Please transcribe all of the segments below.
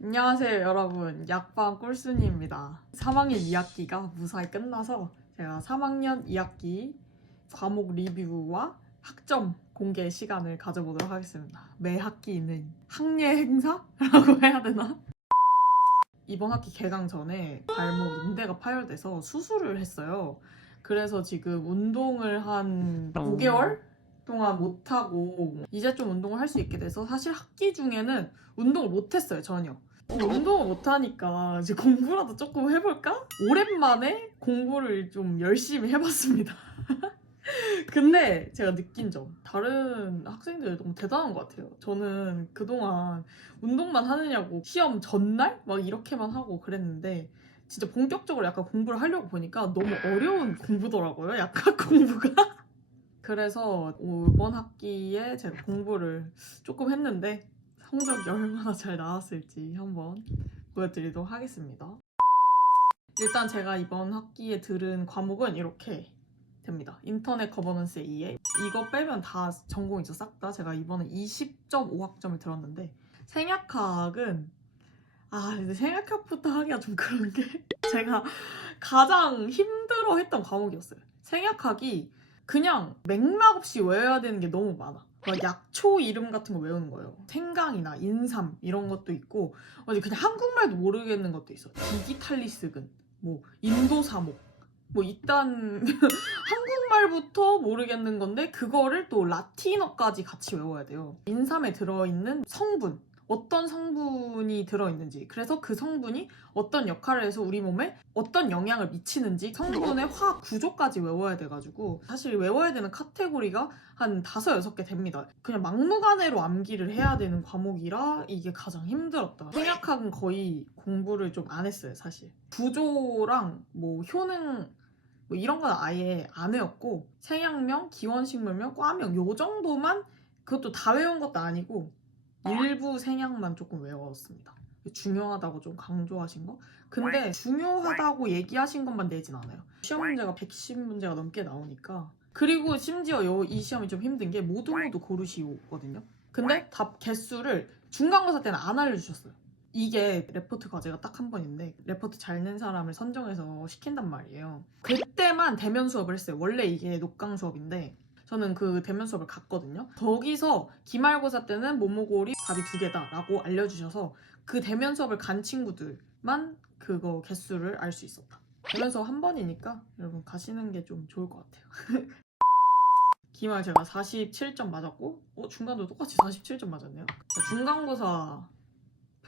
안녕하세요 여러분. 약방 꿀순이입니다. 3학년 2학기가 무사히 끝나서 제가 3학년 2학기 과목 리뷰와 학점 공개 시간을 가져보도록 하겠습니다. 매 학기 있는 학예 행사라고 해야 되나? 이번 학기 개강 전에 발목 인대가 파열돼서 수술을 했어요. 그래서 지금 운동을 한 5개월 동안 못하고 이제 좀 운동을 할 수 있게 돼서 사실 학기 중에는 운동을 못했어요 전혀. 어, 운동을 못하니까 이제 공부라도 조금 해볼까? 오랜만에 공부를 좀 열심히 해봤습니다. 근데 제가 느낀 점, 다른 학생들 너무 대단한 것 같아요. 저는 그동안 운동만 하느냐고 시험 전날? 막 이렇게만 하고 그랬는데, 진짜 본격적으로 약간 공부를 하려고 보니까 너무 어려운 공부더라고요. 약간 공부가. 그래서 이번 학기에 제가 공부를 조금 했는데, 성적이 얼마나 잘 나왔을지 한번 보여드리도록 하겠습니다. 일단 제가 이번 학기에 들은 과목은 이렇게 됩니다. 인터넷 거버넌스 A에 이거 빼면 다 전공이죠. 싹 다. 제가 이번에 20.5학점을 들었는데 생약학은 아 근데 생약학부터 하기가 좀 그런 게 제가 가장 힘들어했던 과목이었어요. 생약학이 그냥 맥락 없이 외워야 되는 게 너무 많아. 막 약초 이름 같은 거 외우는 거예요. 생강이나 인삼 이런 것도 있고 어디 그냥 한국말도 모르겠는 것도 있어. 디기탈리스근, 뭐 인도사목, 뭐 일단 한국말부터 모르겠는 건데 그거를 또 라틴어까지 같이 외워야 돼요. 인삼에 들어있는 성분 어떤 성분이 들어있는지 그래서 그 성분이 어떤 역할을 해서 우리 몸에 어떤 영향을 미치는지 성분의 화학 구조까지 외워야 돼가지고 사실 외워야 되는 카테고리가 한 다섯 여섯 개 됩니다. 그냥 막무가내로 암기를 해야 되는 과목이라 이게 가장 힘들었다. 생약학은 거의 공부를 좀 안 했어요, 사실. 구조랑 뭐 효능 뭐 이런 건 아예 안 외웠고 생약명, 기원식물명, 과명 요 정도만 그것도 다 외운 것도 아니고 일부 생약만 조금 외웠습니다. 중요하다고 좀 강조하신 거? 근데 중요하다고 얘기하신 것만 내진 않아요. 시험 문제가 110 문제가 넘게 나오니까 그리고 심지어 요, 이 시험이 좀 힘든 게 모두 모두 고르시오거든요. 근데 답 개수를 중간고사 때는 안 알려주셨어요. 이게 레포트 과제가 딱 한 번인데 레포트 잘 낸 사람을 선정해서 시킨단 말이에요. 그때만 대면 수업을 했어요. 원래 이게 녹강 수업인데 저는 그 대면 수업을 갔거든요. 거기서 기말고사 때는 모모골이 답이 두 개다라고 알려주셔서 그 대면 수업을 간 친구들만 그거 개수를 알 수 있었다. 대면 수업 한 번이니까 여러분 가시는 게 좀 좋을 것 같아요. 기말 제가 47점 맞았고 어, 중간도 똑같이 47점 맞았네요. 중간고사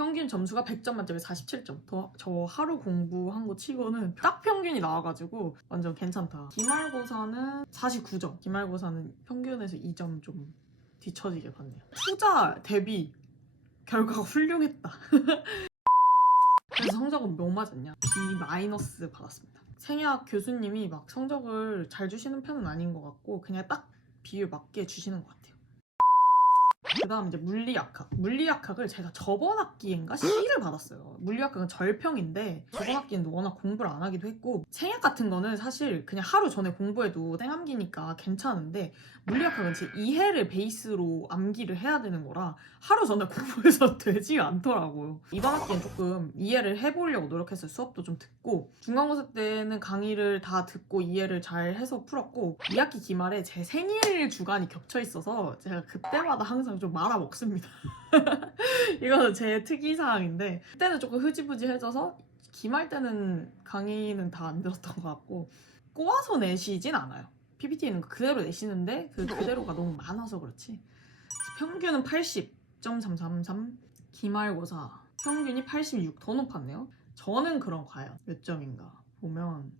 평균 점수가 100점 만점에 47점. 더, 저 하루 공부한 거 치고는 딱 평균이 나와가지고 완전 괜찮다. 기말고사는 49점. 기말고사는 평균에서 2점 좀 뒤처지게 봤네요. 투자 대비 결과가 훌륭했다. 그래서 성적은 뭐 맞았냐? B 마이너스 받았습니다. 생약 교수님이 막 성적을 잘 주시는 편은 아닌 것 같고 그냥 딱 비율 맞게 주시는 것 같아요. 그 다음 이제 물리학학. 물리학학을 제가 저번 학기인가 C를 받았어요. 물리학학은 절평인데 저번 학기는 워낙 공부를 안 하기도 했고 생약 같은 거는 사실 그냥 하루 전에 공부해도 땡암기니까 괜찮은데 물리학학은 제 이해를 베이스로 암기를 해야 되는 거라 하루 전에 공부해서 되지가 않더라고요. 이번 학기는 조금 이해를 해보려고 노력했어요. 수업도 좀 듣고 중간고사 때는 강의를 다 듣고 이해를 잘 해서 풀었고 2학기 기말에 제 생일 주간이 겹쳐 있어서 제가 그때마다 항상 좀 말아 먹습니다. 이거는 제 특이 사항인데 그때는 조금 흐지부지해져서 기말 때는 강의는 다 안 들었던 것 같고 꼬아서 내시진 않아요. PPT는 그대로 내시는데 그 그대로가 너무 많아서 그렇지. 평균은 80.333 기말고사 평균이 86 더 높았네요. 저는 그럼 과연 몇 점인가 보면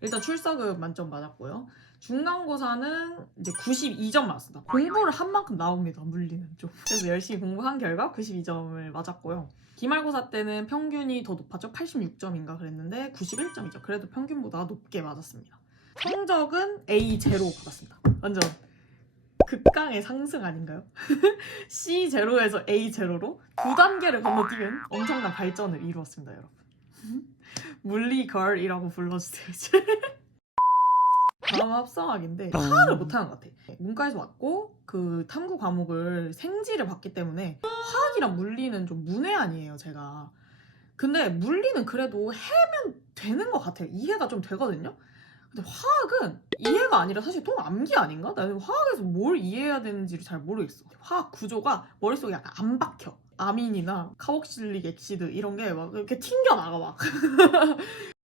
일단 출석은 만점 맞았고요. 중간고사는 이제 92점 맞았습니다. 공부를 한 만큼 나옵니다. 물리는 좀. 그래서 열심히 공부한 결과 92점을 맞았고요. 기말고사 때는 평균이 더 높았죠. 86점인가 그랬는데 91점이죠. 그래도 평균보다 높게 맞았습니다. 성적은 A0 받았습니다. 완전 극강의 상승 아닌가요? C0에서 A0로 두 단계를 건너뛰는 엄청난 발전을 이루었습니다, 여러분. 물리걸이라고 불러주세요. 다음 합성학인데 화학을 못하는 것 같아. 문과에서 왔고 그 탐구 과목을 생지를 봤기 때문에 화학이랑 물리는 좀 문외한이에요 제가. 근데 물리는 그래도 해면 되는 것 같아요. 이해가 좀 되거든요. 근데 화학은 이해가 아니라 사실 또 암기 아닌가? 나는 화학에서 뭘 이해해야 되는지를 잘 모르겠어. 화학 구조가 머릿속에 약간 안 박혀. 아민이나 카복실릭 엑시드 이런 게 막 이렇게 튕겨나가 막.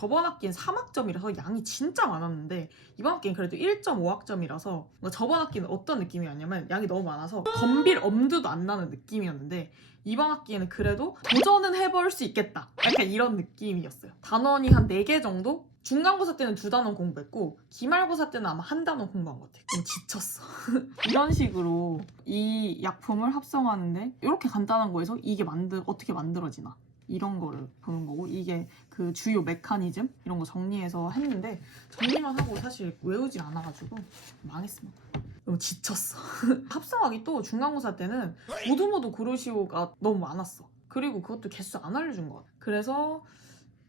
저번 학기엔 3학점이라서 양이 진짜 많았는데 이번 학기엔 그래도 1.5학점이라서 저번 학기는 어떤 느낌이었냐면 양이 너무 많아서 덤빌 엄두도 안 나는 느낌이었는데 이번 학기에는 그래도 도전은 해볼 수 있겠다. 약간 이런 느낌이었어요. 단원이 한 4개 정도? 중간고사 때는 두 단원 공부했고 기말고사 때는 아마 한 단원 공부한 것 같아 좀 지쳤어. 이런 식으로 이 약품을 합성하는데 이렇게 간단한 거에서 이게 만들 어떻게 만들어지나 이런 거를 보는 거고 이게 그 주요 메커니즘 이런 거 정리해서 했는데 정리만 하고 사실 외우질 않아가지고 망했습니다. 너무 지쳤어. 합성하기 또 중간고사 때는 모두 모두 고르시오가 너무 많았어. 그리고 그것도 개수 안 알려준 것 같아. 그래서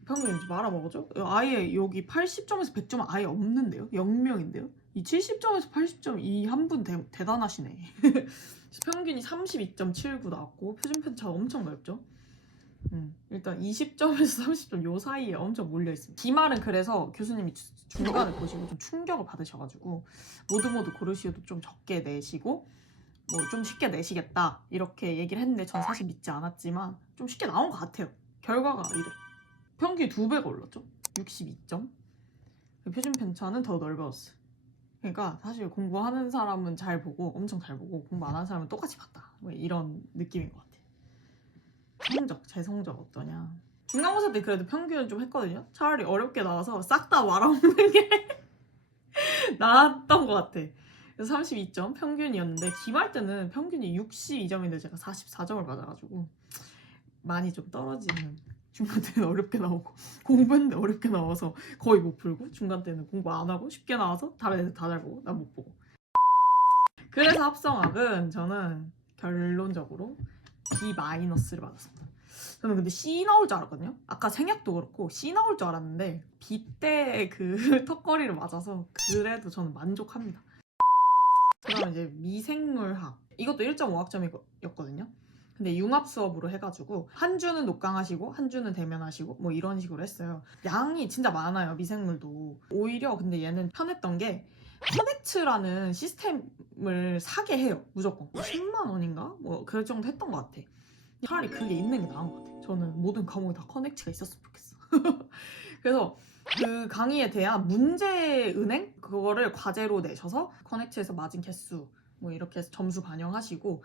평균 이제 말아먹었죠? 아예 여기 80점에서 100점은 아예 없는데요? 0명인데요? 이 70점에서 80점 이 한 분 대단하시네. 평균이 32.79 나왔고 표준 편차 엄청 넓죠? 음, 일단 20점에서 30점 요 사이에 엄청 몰려 있습니다. 기말은 그래서 교수님이 주- 중간을 보시고 좀 충격을 받으셔가지고 모두 모두 고르시오도 좀 적게 내시고 뭐 좀 쉽게 내시겠다 이렇게 얘기를 했는데 전 사실 믿지 않았지만 좀 쉽게 나온 것 같아요. 결과가 이래. 평균 두 배가 올랐죠? 62점. 표준 편차는 더 넓어졌어요. 그러니까 사실 공부하는 사람은 잘 보고 엄청 잘 보고 공부 안 하는 사람은 똑같이 봤다. 뭐 이런 느낌인 것 같아요. 성적, 제 성적 어떠냐. 중간고사 때 그래도 평균은 좀 했거든요. 차라리 어렵게 나와서 싹 다 말아먹는 게 나았던 것 같아. 그래서 32점 평균이었는데 기말 때는 평균이 62점인데 제가 44점을 맞아가지고 많이 좀 떨어지는 중간 때는 어렵게 나오고 공부했는데 어렵게 나와서 거의 못 풀고 중간 때는 공부 안 하고 쉽게 나와서 다른 애들 다 잘 보고 난 못 보고 그래서 합성학은 저는 결론적으로 B 마이너스를 받았습니다. 저는 근데 C 나올 줄 알았거든요. 아까 생략도 그렇고 C 나올 줄 알았는데 B 때그 턱걸이를 맞아서 그래도 저는 만족합니다. 그다음 이제 미생물학 이것도 1.5학점이었거든요. 근데 융합 수업으로 해가지고 한 주는 녹강하시고 한 주는 대면하시고 뭐 이런 식으로 했어요. 양이 진짜 많아요 미생물도. 오히려 근데 얘는 편했던 게 커넥트라는 시스템을 사게 해요 무조건 10만 원인가 뭐 그 정도 했던 것 같아. 차라리 그게 있는 게 나은 것 같아. 저는 모든 과목에 다 커넥트가 있었으면 좋겠어. 그래서 그 강의에 대한 문제 은행 그거를 과제로 내셔서 커넥트에서 맞은 개수 뭐 이렇게 해서 점수 반영하시고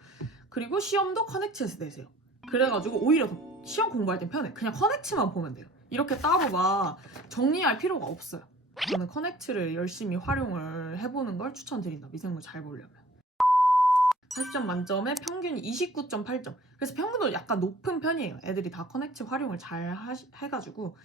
그리고 시험도 커넥트에서 내세요. 그래가지고 오히려 더 시험 공부할 땐 편해. 그냥 커넥트만 보면 돼요. 이렇게 따로 막 정리할 필요가 없어요. 저는 커넥트를 열심히 활용을 해보는 걸 추천드린다. 미생물 잘 보려면. 40점 만점에 평균이 29.8점. 그래서 평균도 약간 높은 편이에요. 애들이 다 커넥트 활용을 잘 하시- 해가지고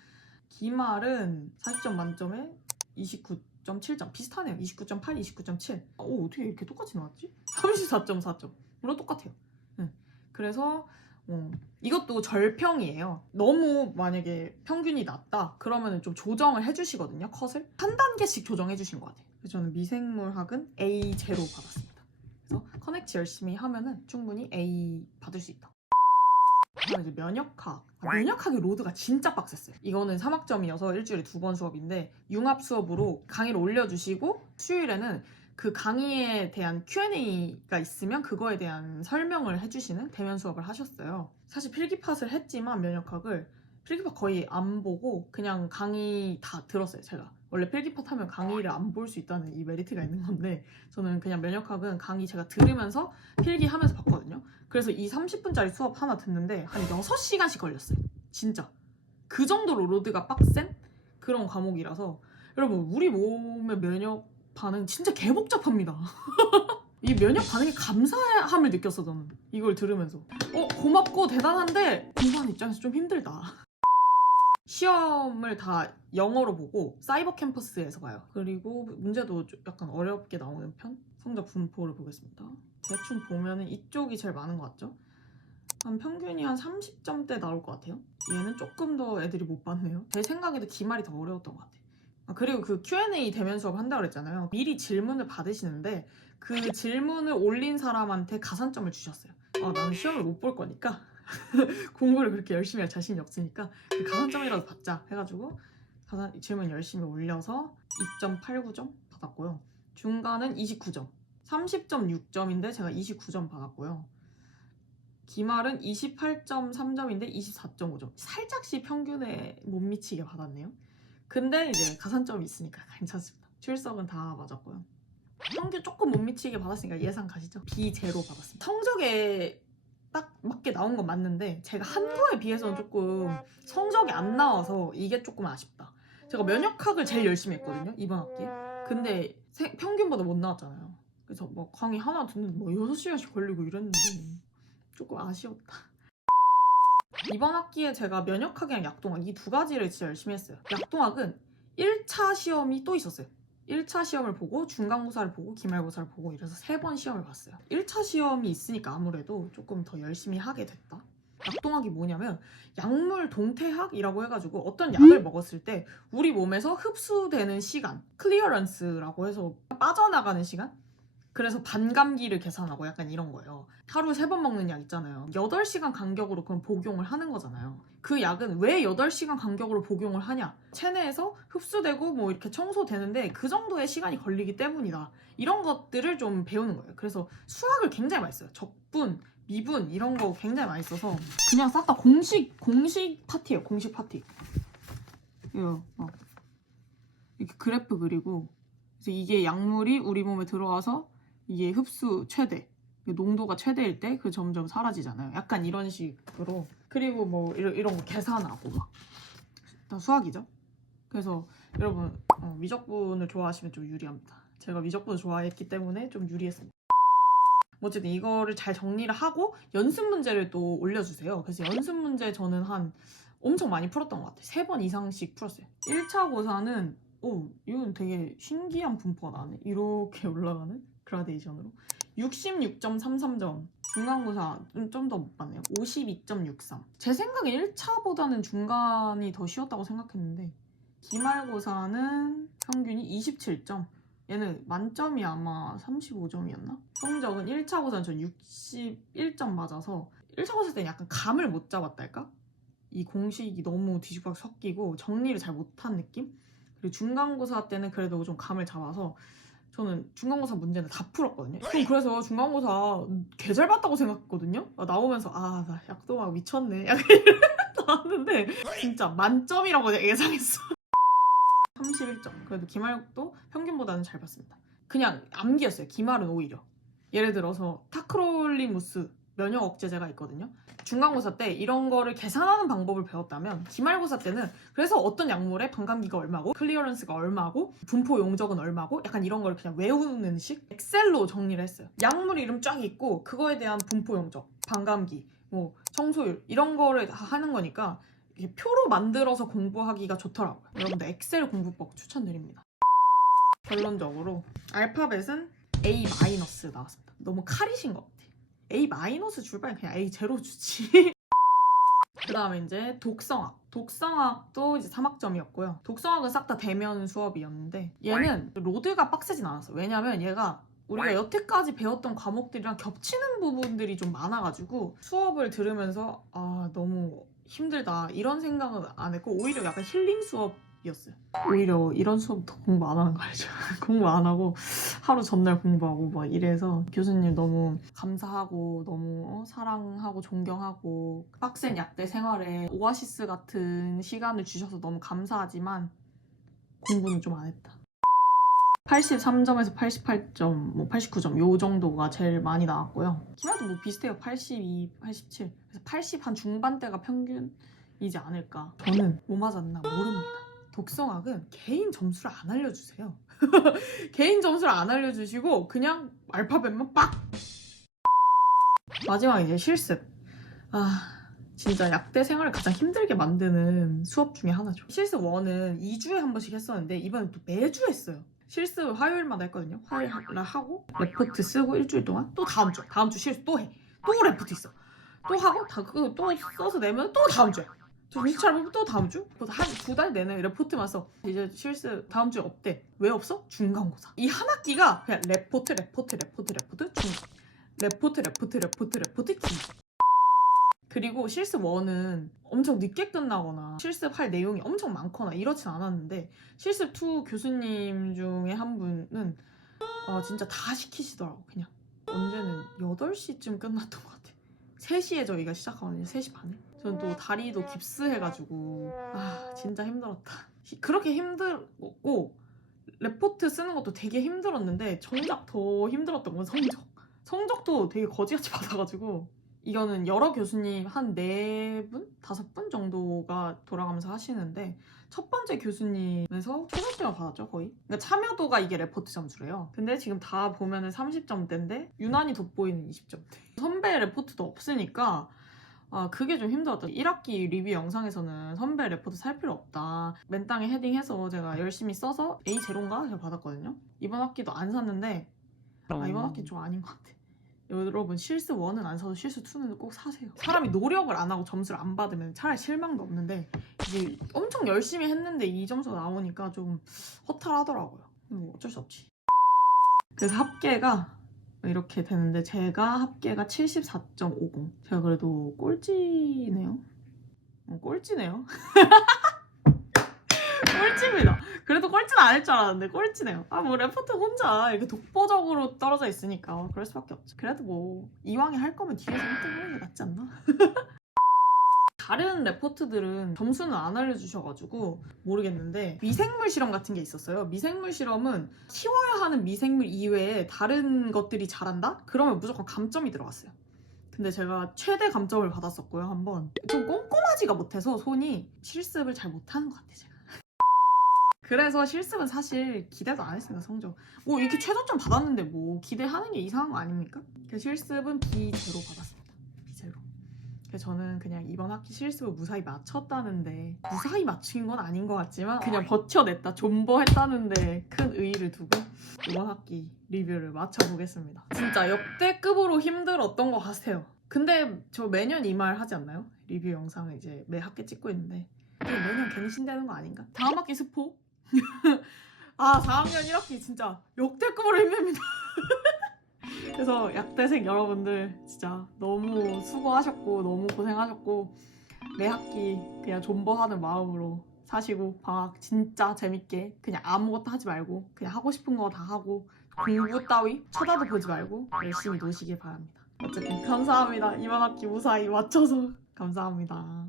기말은 40점 만점에 29.7점 비슷하네요. 29.8, 29.7. 오 어떻게 이렇게 똑같이 나왔지? 34.4점. 물론 똑같아요. 응. 그래서 어, 이것도 절평이에요. 너무 만약에 평균이 낮다 그러면 좀 조정을 해주시거든요. 컷을 한 단계씩 조정해 주신 것 같아요. 그래서 저는 미생물학은 A 제로 받았습니다. 그래서 커넥트 열심히 하면은 충분히 A 받을 수 있다. 그다음 이제 면역학. 아, 면역학의 로드가 진짜 빡셌어요. 이거는 3학점이어서 일주일에 두 번 수업인데 융합 수업으로 강의를 올려주시고 수요일에는 그 강의에 대한 Q&A가 있으면 그거에 대한 설명을 해주시는 대면 수업을 하셨어요. 사실 필기팟을 했지만 면역학을 필기팟 거의 안 보고 그냥 강의 다 들었어요. 제가 원래 필기팟 하면 강의를 안 볼 수 있다는 이 메리트가 있는 건데 저는 그냥 면역학은 강의 제가 들으면서 필기하면서 봤거든요. 그래서 이 30분짜리 수업 하나 듣는데 한 6시간씩 걸렸어요. 진짜. 그 정도로 로드가 빡센 그런 과목이라서 여러분 우리 몸의 면역 반응 진짜 개복잡합니다. 이 면역 반응에 감사함을 느꼈어 저는 이걸 들으면서 어 고맙고 대단한데 공부하는 입장에서 좀 힘들다. 시험을 다 영어로 보고 사이버 캠퍼스에서 봐요. 그리고 문제도 좀 약간 어렵게 나오는 편. 성적 분포를 보겠습니다. 대충 보면은 이쪽이 제일 많은 것 같죠? 한 평균이 한 30점대 나올 것 같아요. 얘는 조금 더 애들이 못 봤네요. 제 생각에도 기말이 더 어려웠던 것 같아요. 아, 그리고 그 Q&A 대면 수업 한다고 그랬잖아요. 미리 질문을 받으시는데 그 질문을 올린 사람한테 가산점을 주셨어요. 아, 나는 시험을 못 볼 거니까 공부를 그렇게 열심히 할 자신이 없으니까 그 가산점이라도 받자 해가지고 가산 질문 열심히 올려서 2.89점 받았고요. 중간은 29점. 30.6점인데 제가 29점 받았고요. 기말은 28.3점인데 24.5점. 살짝씩 평균에 못 미치게 받았네요. 근데 이제 가산점이 있으니까 괜찮습니다. 출석은 다 맞았고요. 평균 조금 못 미치게 받았으니까 예상 가시죠? B0 받았습니다. 성적에 딱 맞게 나온 건 맞는데 제가 한 거에 비해서는 조금 성적이 안 나와서 이게 조금 아쉽다. 제가 면역학을 제일 열심히 했거든요, 이번 학기에. 근데 세- 평균보다 못 나왔잖아요. 그래서 뭐 강의 하나 듣는데 뭐 6시간씩 걸리고 이랬는데 조금 아쉬웠다. 이번 학기에 제가 면역학이랑 약동학 이 두 가지를 진짜 열심히 했어요. 약동학은 1차 시험이 또 있었어요. 1차 시험을 보고 중간고사를 보고 기말고사를 보고 이래서 세 번 시험을 봤어요. 1차 시험이 있으니까 아무래도 조금 더 열심히 하게 됐다. 약동학이 뭐냐면 약물 동태학이라고 해가지고 어떤 약을 먹었을 때 우리 몸에서 흡수되는 시간 클리어런스라고 해서 빠져나가는 시간 그래서 반감기를 계산하고 약간 이런 거예요. 하루 세 번 먹는 약 있잖아요. 8시간 간격으로 그럼 복용을 하는 거잖아요. 그 약은 왜 8시간 간격으로 복용을 하냐? 체내에서 흡수되고 뭐 이렇게 청소되는데 그 정도의 시간이 걸리기 때문이다. 이런 것들을 좀 배우는 거예요. 그래서 수학을 굉장히 많이 써요. 적분, 미분 이런 거 굉장히 많이 써서 그냥 싹 다 공식 공식 파티예요. 공식 파티. 이거 어. 이렇게 그래프 그리고 이게 약물이 우리 몸에 들어와서 이게 흡수 최대 농도가 최대일 때 그 점점 사라지잖아요. 약간 이런 식으로 그리고 뭐 이런, 이런 거 계산하고 막다 수학이죠. 그래서 여러분 어, 미적분을 좋아하시면 좀 유리합니다. 제가 미적분을 좋아했기 때문에 좀 유리했습니다. 뭐 어쨌든 이거를 잘 정리를 하고 연습 문제를 또 올려주세요. 그래서 연습 문제 저는 한 엄청 많이 풀었던 것 같아요. 세 번 이상씩 풀었어요. 1차 고사는 오 이건 되게 신기한 분포가 나네. 이렇게 올라가는 그라데이션으로 66.33점. 중간고사 좀 더 못 봤네요. 52.63. 제 생각에 1차보다는 중간이 더 쉬웠다고 생각했는데 기말고사는 평균이 27점. 얘는 만점이 아마 35점이었나? 성적은 1차 고사는 전 61점 맞아서 1차 고사 때는 약간 감을 못 잡았달까? 이 공식이 너무 뒤죽박죽 섞이고 정리를 잘 못한 느낌? 그리고 중간고사 때는 그래도 좀 감을 잡아서 저는 중간고사 문제는 다 풀었거든요. 전 그래서 중간고사 개 잘 봤다고 생각했거든요. 아, 나오면서 아, 나 약도막 미쳤네. 약간 나왔는데 진짜 만점이라고 예상했어. 31점. 그래도 기말도 평균보다는 잘 봤습니다. 그냥 암기였어요. 기말은 오히려. 예를 들어서 타크롤리무스 면역 억제제가 있거든요. 중간고사 때 이런 거를 계산하는 방법을 배웠다면 기말고사 때는 그래서 어떤 약물의 반감기가 얼마고 클리어런스가 얼마고 분포 용적은 얼마고 약간 이런 걸 그냥 외우는 식 엑셀로 정리를 했어요. 약물 이름 쫙 있고 그거에 대한 분포 용적, 반감기, 뭐 청소율 이런 거를 다 하는 거니까 표로 만들어서 공부하기가 좋더라고요. 여러분들 엑셀 공부법 추천드립니다. 결론적으로 알파벳은 A 마이너스 나왔습니다. 너무 칼이신 것 같아. A 마이너스 줄 바에 그냥 A 제로 주지. 그 다음에 이제 독성학. 독성학도 이제 3학점이었고요. 독성학은 싹 다 대면 수업이었는데 얘는 로드가 빡세진 않았어. 왜냐면 얘가 우리가 여태까지 배웠던 과목들이랑 겹치는 부분들이 좀 많아가지고 수업을 들으면서 아 너무 힘들다 이런 생각은 안 했고 오히려 약간 힐링 수업 이었어요. 오히려 이런 수업 더 공부 안 하는 거 알죠? 공부 안 하고 하루 전날 공부하고 막 이래서 교수님 너무 감사하고 너무 어, 사랑하고 존경하고 빡센 약대 생활에 오아시스 같은 시간을 주셔서 너무 감사하지만 공부는 좀 안 했다. 83점에서 88점, 뭐 89점 요 정도가 제일 많이 나왔고요. 기말도 뭐 비슷해요. 82, 87. 그래서 80 한 중반대가 평균이지 않을까. 저는 뭐 맞았나 모릅니다. 독성학은 개인 점수를 안 알려주세요. 개인 점수를 안 알려주시고 그냥 알파벳만 빡! 마지막 이제 실습. 아 진짜 약대 생활을 가장 힘들게 만드는 수업 중에 하나죠. 실습 1은 2주에 한 번씩 했었는데 이번엔 또 매주 했어요. 실습 화요일마다 했거든요. 화요일 날 하고 레포트 쓰고 일주일 동안 또 다음 주 다음 주 실습 또 해. 또 레포트 있어. 또 하고 다 그거 또 써서 내면 또 다음 주에 차리면 또 다음 주? 한 두 달 내내 레포트만 써. 이제 실습 다음 주에 없대. 왜 없어? 중간고사. 이 한 학기가 그냥 레포트, 레포트, 레포트, 레포트, 중 레포트, 레포트, 레포트, 레포트, 중 그리고 실습 1은 엄청 늦게 끝나거나 실습할 내용이 엄청 많거나 이렇진 않았는데 실습 2 교수님 중에 한 분은 어, 진짜 다 시키시더라고 그냥 언제는 8시쯤 끝났던 것 같아 3시에 저희가 시작하거든요 3시 반에 저는 또 다리도 깁스해가지고 아 진짜 힘들었다 히- 그렇게 힘들었고 레포트 쓰는 것도 되게 힘들었는데 정작 더 힘들었던 건 성적 성적도 되게 거지같이 받아가지고 이거는 여러 교수님 한 네 분, 다섯 분 정도가 돌아가면서 하시는데 첫 번째 교수님에서 최저점을 받았죠 거의. 그러니까 참여도가 이게 레포트 점수래요. 근데 지금 다 보면은 30점대인데 유난히 돋보이는 20점대. 선배 레포트도 없으니까 아 그게 좀 힘들었다. 1학기 리뷰 영상에서는 선배 레포트 살 필요 없다. 맨땅에 헤딩해서 제가 열심히 써서 A0인가 제가 받았거든요. 이번 학기도 안 샀는데 아 이번 학기 좀 아닌 것 같아. 여러분 실습 1은 안 사도 실습 2는 꼭 사세요. 사람이 노력을 안 하고 점수를 안 받으면 차라리 실망도 없는데 이게 엄청 열심히 했는데 이 점수가 나오니까 좀 허탈하더라고요. 뭐 어쩔 수 없지. 그래서 합계가 이렇게 되는데 제가 합계가 74.50. 제가 그래도 꼴찌네요. 어, 꼴찌네요. 꼴찌입니다. 그래도 꼴찌는 아닐 줄 알았는데 꼴찌네요. 아 뭐 레포트 혼자 이렇게 독보적으로 떨어져 있으니까 그럴 수밖에 없죠. 그래도 뭐 이왕에 할 거면 뒤에서 1등 하는 게 낫지 않나? 다른 레포트들은 점수는 안 알려주셔가지고 모르겠는데 미생물 실험 같은 게 있었어요. 미생물 실험은 키워야 하는 미생물 이외에 다른 것들이 잘한다? 그러면 무조건 감점이 들어갔어요. 근데 제가 최대 감점을 받았었고요 한번 좀 꼼꼼하지가 못해서 손이 실습을 잘 못하는 것 같아요 제가 그래서 실습은 사실 기대도 안 했습니다 성적 뭐 이렇게 최저점 받았는데 뭐 기대하는 게 이상한 거 아닙니까? 그래서 실습은 B0 받았습니다 B0 그래서 저는 그냥 이번 학기 실습을 무사히 마쳤다는데 무사히 맞춘 건 아닌 것 같지만 그냥 버텨냈다 존버했다는데 큰 의의를 두고 이번 학기 리뷰를 맞춰보겠습니다 진짜 역대급으로 힘들었던 것 같아요 근데 저 매년 이 말 하지 않나요? 리뷰 영상을 이제 매 학기 찍고 있는데 매년 갱신되는 거 아닌가? 다음 학기 스포? 아 4학년 1학기 진짜 역대급으로 힘듭니다 그래서 약대생 여러분들 진짜 너무 수고하셨고 너무 고생하셨고 매 학기 그냥 존버하는 마음으로 사시고 방학 진짜 재밌게 그냥 아무것도 하지 말고 그냥 하고 싶은 거 다 하고 공부 따위 쳐다도 보지 말고 열심히 노시길 바랍니다. 어쨌든 감사합니다. 이번 학기 무사히 마쳐서 감사합니다.